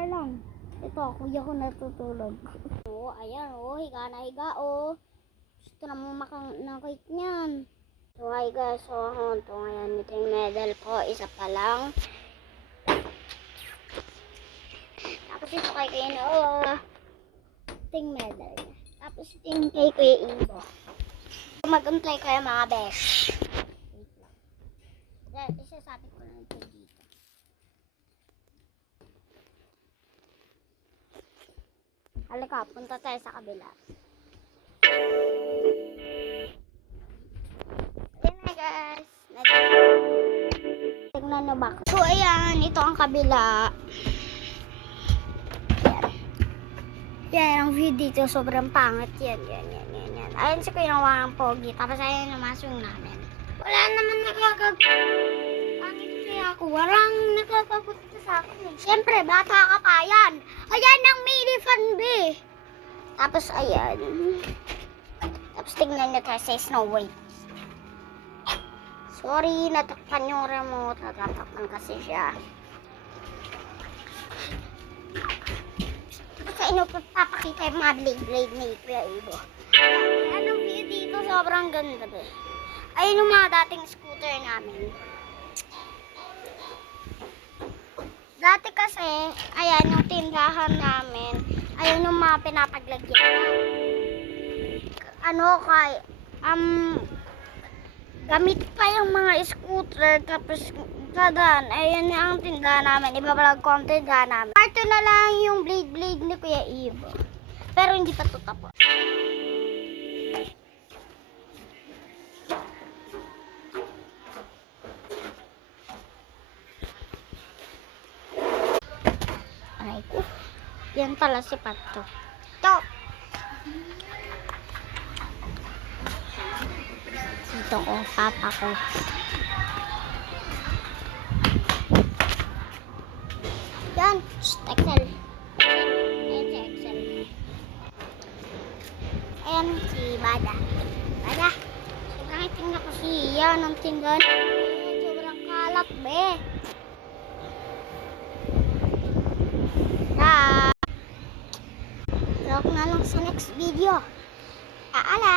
CR lang. Ito, kuya ko natutulog. Oo, ayan, higa na higa, Gusto naman makanakit niyan. So, hi guys, ito ngayon, ito yung medal ko, isa pa lang. Tapos ito kay Kuya Noah, ito yung medal niya. Tapos ito yung kay Kuya Ibo. Mag-untay kayo mga besh. Wait lang. Isasabi ko lang ito dito. Halika, punta tayo sa kabila. Ayan na guys. Tignan nyo ba? So ayan, ito ang kabila. Yan ang view dito, sobrang pangit. Yan. Ayun si Kuya Noah ang pogi. Tapos ayun ang masong namin. Wala naman pangit kaya ako. Walang nakakapunta sa akin. Siyempre, bata ka pa yan. Ayan ang mini fan be. Tapos ayan. Tapos tingnan nyo tayo sa Snow White. Sorry, natakpan yung remote. Natatakpan kasi siya. Sa inyo papakita yung mga blade ni Kuya Ibo. Anong view dito? Sobrang ganda ba? Ayun yung mga dating scooter namin. Dati kasi, ayan yung tindahan namin. Ayun yung mga pinapaglagyan. Gamit pa yung mga scooter. Tapos sa daan, ayun ang tindahan namin. Ibabalag ko ang tindahan namin. Ito na lang yung blade ni Kuya Ibo. Pero hindi pa ito tapos. Aray ko. Yan pala si Pato. Ito. Ito ko, papa ko. Yan. Excel. Ayan si Excel. Ayan si Bada. Bada. Sobrang iting na kasi yan ang tindahan. Sobrang kalat, be. Talk na lang sa next video. Paalam!